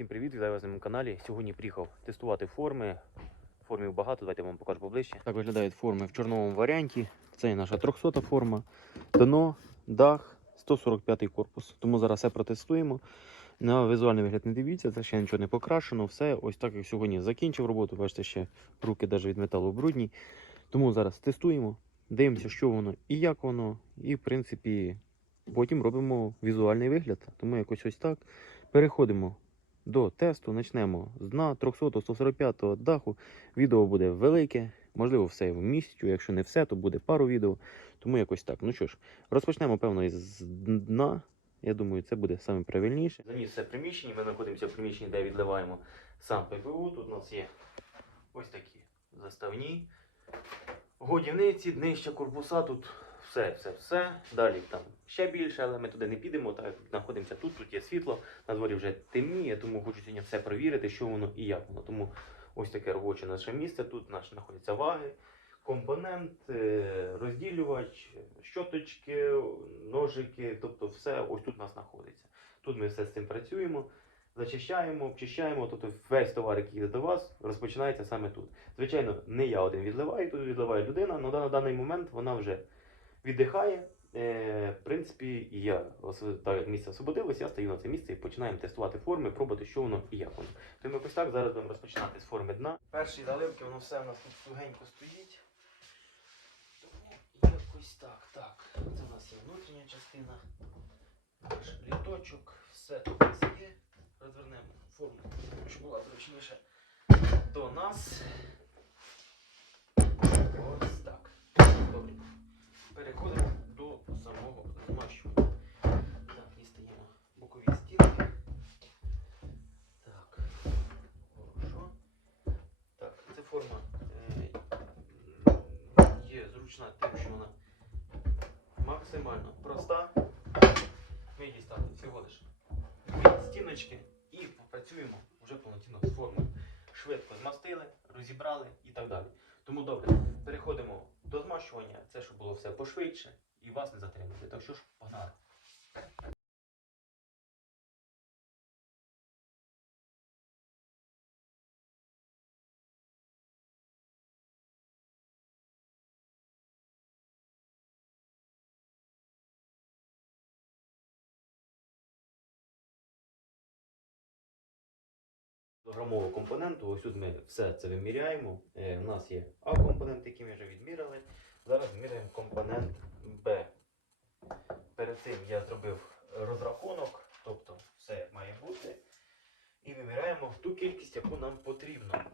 Всім привіт, вітаю вас на моєму каналі. Сьогодні приїхав тестувати форми. Формів багато, давайте я вам покажу поближче. Так виглядають форми в чорновому варіанті. Це наша 300 форма, дно, дах, 145 корпус. Тому зараз все протестуємо. На візуальний вигляд не дивіться, це ще нічого не покрашено. Все ось так як сьогодні закінчив роботу. Бачите, ще руки навіть від металу брудні. Тому зараз тестуємо, дивимося, що воно і як воно. І в принципі потім робимо візуальний вигляд. Тому якось ось так. Переходимо до тесту. Почнемо з дна 300-145 даху. Відео буде велике, можливо, все вмістю. Якщо не все, то буде пару відео. Тому якось так. Ну що ж, розпочнемо, певно, із дна. Я думаю, це буде саме правильніше. Заніс все приміщення. Ми знаходимося в приміщенні, де відливаємо сам ППУ. Тут у нас є ось такі заставні годівниці, днища корпуса. Тут все, все, все. Далі там ще більше, але ми туди не підемо. Так знаходимося тут, тут є світло. На дворі вже темніє, тому хочу сьогодні все перевірити, що воно і як воно. Тому ось таке робоче наше місце. Тут наш знаходяться ваги, компонент, е, розділювач, щоточки, ножики, тобто все ось тут у нас знаходиться. Тут ми все з цим працюємо. Зачищаємо, обчищаємо, тобто весь товар, який йде до вас, розпочинається саме тут. Звичайно, не я один відливаю, тут відливає людина, але на даний момент вона вже віддихає. Е, в принципі, я, так як місце освободилось, я стою на це місце і починаємо тестувати форми, пробувати, що воно і як воно. Тому якось так зараз будемо розпочинати з форми дна. Перші заливки, воно все у нас тут сугенько стоїть. Тому якось так. Так, це у нас є внутрішня частина, наш літочок, все тут у нас є. Розвернемо форму, щоб була зручніше до нас. Зручна тим, що вона максимально проста. Ми її дістали всього лиш від стіночки і попрацюємо вже повноцінно з формою. Швидко змастили, розібрали і так далі. Тому добре, переходимо до змащування. Це щоб було все пошвидше і вас не затримати. Так що ж, погнали. Кілограмового компоненту, ось тут ми все це виміряємо. Е, у нас є А-компонент, який ми вже відміряли. Зараз міряємо компонент Б. Перед цим я зробив розрахунок, тобто все має бути. І виміряємо ту кількість, яку нам потрібно.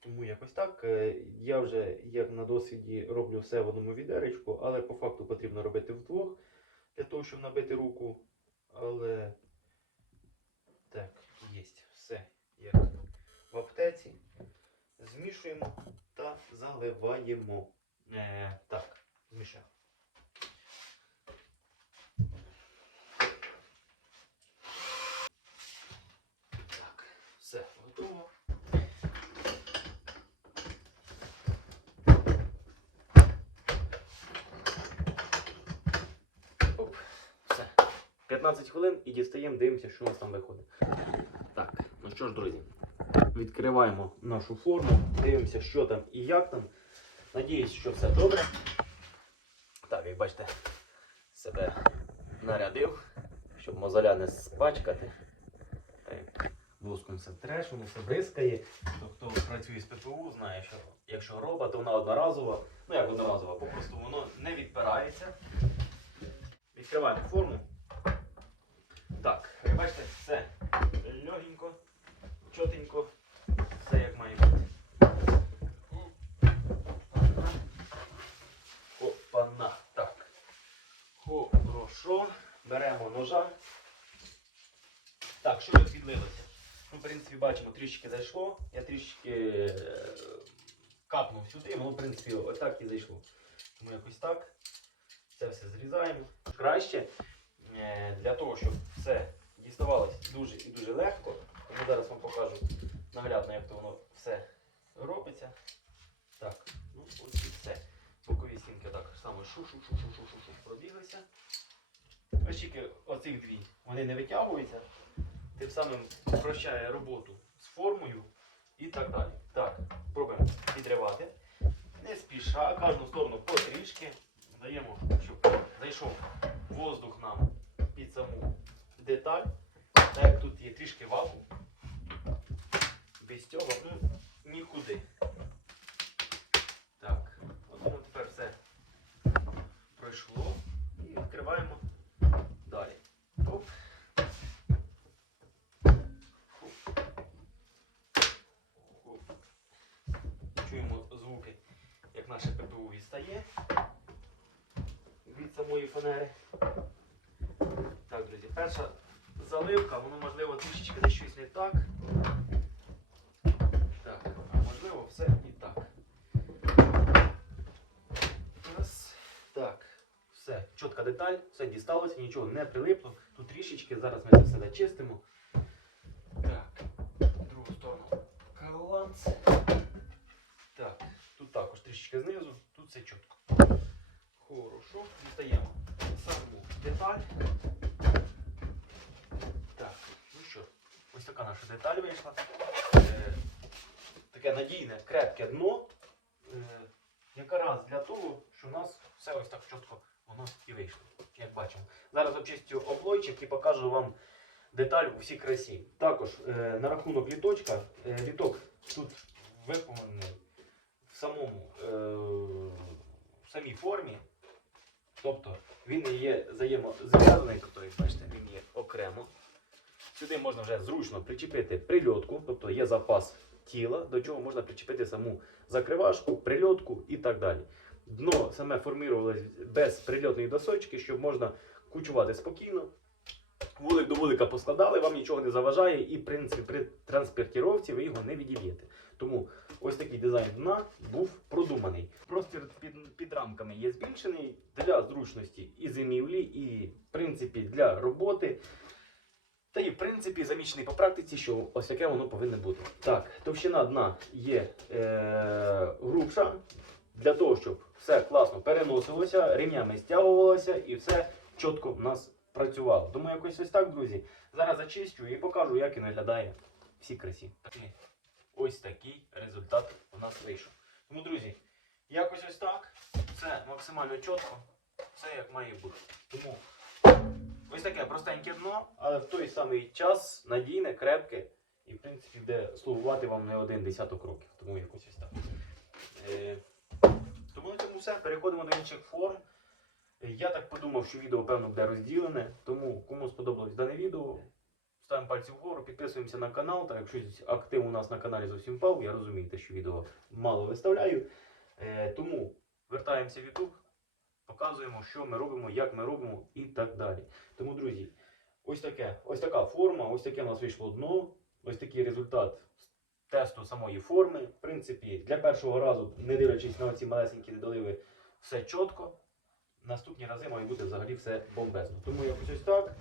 Тому якось так. Е, Я вже як на досвіді роблю все в одному відеречку, але по факту потрібно робити вдвох для того, щоб набити руку. Але так, є все як в аптеці. Змішуємо та заливаємо. Е, так, змішаємо. Так, все готово. Оп, все. 15 хвилин і дістаємо, дивимося, що у нас там виходить. Так, ну що ж, друзі, відкриваємо нашу форму, дивимося, що там і як там. Надіюсь, що все добре. Так, як бачите, себе нарядив, щоб мозоля не спачкати. Так, Воском все треш, воно все бризкає. Хто працює з ППУ, знає, що якщо роба, то вона одноразова. Ну як одноразова, попросту воно не відпирається. Відкриваємо форму. Так, як бачите, все легенько, чотенько, все як має бути. Опана. Так. Хорошо. Беремо ножа. Так, що тут відлилося? Ну, в принципі, бачимо, трішки зайшло. Я трішки е, капнув сюди, воно, в принципі, отак і зайшло. Тому якось так. Це все зрізаємо. Краще е, для того, щоб все діставалось дуже і дуже легко. Тому зараз вам покажу наглядно, як то воно все робиться. Так, ну ось і все. Бокові стінки так само шу-шу-шу-шу-шу-шу пробіглися. Ось тільки оцих дві вони не витягуються. тим самим прощає роботу з формою і так далі. Так, пробуємо підривати. Не спіша, кожну сторону потрішки. Даємо, щоб зайшов воздух нам під саму деталь. Так як тут є трішки вакуум. Без цього ну, нікуди. Так, от воно тепер все пройшло. І відкриваємо далі. Оп. Чуємо звуки, як наше ППУ відстає від самої фанери. Так, друзі, перша заливка, воно можливо трішечки десь щось не так. Так, а можливо все і так. Раз. Так, все, чітка деталь, все дісталося, нічого не прилипло. Тут трішечки, зараз ми це все зачистимо. Так, другу сторону каланц. Так, тут також трішечки знизу, тут все чітко. Хорошо, дістаємо саму деталь. Так, ну що, наша деталь вийшла. Е, таке надійне, крепке дно. Е, якраз для того, що у нас все ось так чітко воно і вийшло, як бачимо. Зараз обчистю облойчик і покажу вам деталь у всій красі. Також е, на рахунок літочка, літок тут виконаний в самому в самій формі. Тобто він є взаємозв'язаний, тобто, бачите, він є окремо. Сюди можна вже зручно причепити прильотку, тобто є запас тіла, до чого можна причепити саму закривашку, прильотку і так далі. Дно саме формувалось без прильотної досочки, щоб можна кучувати спокійно. Вулик до вулика поскладали, вам нічого не заважає, і в принципі при транспортіровці ви його не відіб'єте. Тому ось такий дизайн дна був продуманий. Простір під, під рамками є збільшений для зручності і зимівлі, і в принципі для роботи. Та і в принципі замічений по практиці, що ось яке воно повинно бути. Так, товщина дна є е, грубша для того, щоб все класно переносилося, ремнями стягувалося і все чітко в нас працювало. Тому якось ось так, друзі. Зараз зачистю і покажу, як він виглядає в всій красі. Ось такий результат у нас вийшов. Тому, друзі, якось ось так. Все максимально чітко, все як має бути. Тому ось таке простеньке дно, але в той самий час надійне, крепке і, в принципі, буде слугувати вам не один десяток років. Тому якось ось так. Е, тому на цьому все. Переходимо до інших форм. Я так подумав, що відео певно буде розділене. Тому кому сподобалось дане відео, ставимо пальці вгору, підписуємося на канал. Так, якщо актив у нас на каналі зовсім впав, я розумію, те, що відео мало виставляю. Е, тому вертаємося в YouTube, показуємо, що ми робимо, як ми робимо і так далі. Тому, друзі, ось таке, ось така форма, ось таке у нас вийшло дно, ось такий результат тесту самої форми. В принципі, для першого разу, не дивлячись на ці малесенькі недоливи, все чітко. Наступні рази має бути взагалі все бомбезно. Тому якось ось так.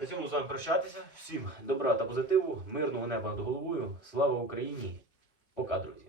На цьому з вами прощатися. Всім добра та позитиву, мирного неба над головою. Слава Україні! Пока, друзі!